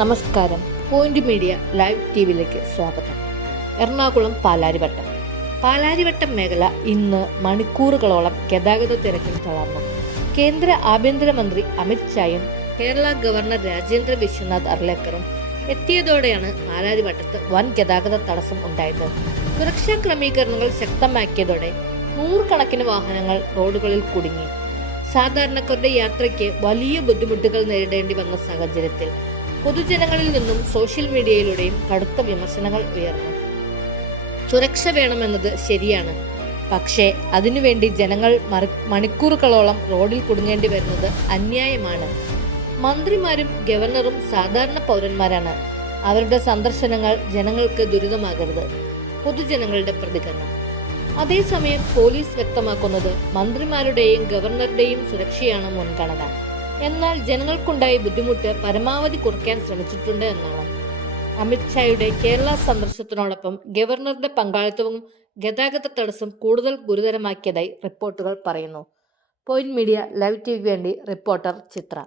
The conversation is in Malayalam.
നമസ്കാരം. പോയിന്റ് മീഡിയ ലൈവ് ടി വിയിലേക്ക് സ്വാഗതം. എറണാകുളം പാലാരിവട്ടം. പാലാരിവട്ടം മേഖല ഇന്ന് മണിക്കൂറുകളോളം ഗതാഗത തിരക്കിൽ തളർന്നു. കേന്ദ്ര ആഭ്യന്തരമന്ത്രി അമിത് ഷായും കേരള ഗവർണർ രാജേന്ദ്ര വിശ്വനാഥ് അർലേക്കറും എത്തിയതോടെയാണ് പാലാരിവട്ടത്ത് വൻ ഗതാഗത തടസ്സം ഉണ്ടായത്. സുരക്ഷാ ക്രമീകരണങ്ങൾ ശക്തമാക്കിയതോടെ നൂറുകണക്കിന് വാഹനങ്ങൾ റോഡുകളിൽ കുടുങ്ങി. സാധാരണക്കാരുടെ യാത്രയ്ക്ക് വലിയ ബുദ്ധിമുട്ടുകൾ നേരിടേണ്ടി വന്ന സാഹചര്യത്തിൽ പൊതുജനങ്ങളിൽ നിന്നും സോഷ്യൽ മീഡിയയിലൂടെയും കടുത്ത വിമർശനങ്ങൾ ഉയർന്നു. സുരക്ഷ വേണമെന്നത് ശരിയാണ്. പക്ഷേ അതിനുവേണ്ടി ജനങ്ങൾ മണിക്കൂറുകളോളം റോഡിൽ കുടുങ്ങേണ്ടി വരുന്നത് അന്യായമാണ്. മന്ത്രിമാരും ഗവർണറും സാധാരണ പൗരന്മാരാണ്. അവരുടെ സന്ദർശനങ്ങൾ ജനങ്ങൾക്ക് ദുരിതമാകരുത്. പൊതുജനങ്ങളുടെ പ്രതികരണം. അതേസമയം പോലീസ് വ്യക്തമാക്കുന്നത് മന്ത്രിമാരുടെയും ഗവർണറുടെയും സുരക്ഷയാണ് മുൻഗണന. എന്നാൽ ജനങ്ങൾക്കുണ്ടായ ബുദ്ധിമുട്ട് പരമാവധി കുറയ്ക്കാൻ ശ്രമിച്ചിട്ടുണ്ട് എന്നാണ്. അമിത്ഷായുടെ കേരള സന്ദർശനത്തിനോടൊപ്പം ഗവർണറുടെ പങ്കാളിത്തവും ഗതാഗത തടസ്സം കൂടുതൽ ഗുരുതരമാക്കിയതായി റിപ്പോർട്ടുകൾ പറയുന്നു. പോയിന്റ് മീഡിയ ലൈവ് ടി വേണ്ടി റിപ്പോർട്ടർ ചിത്ര.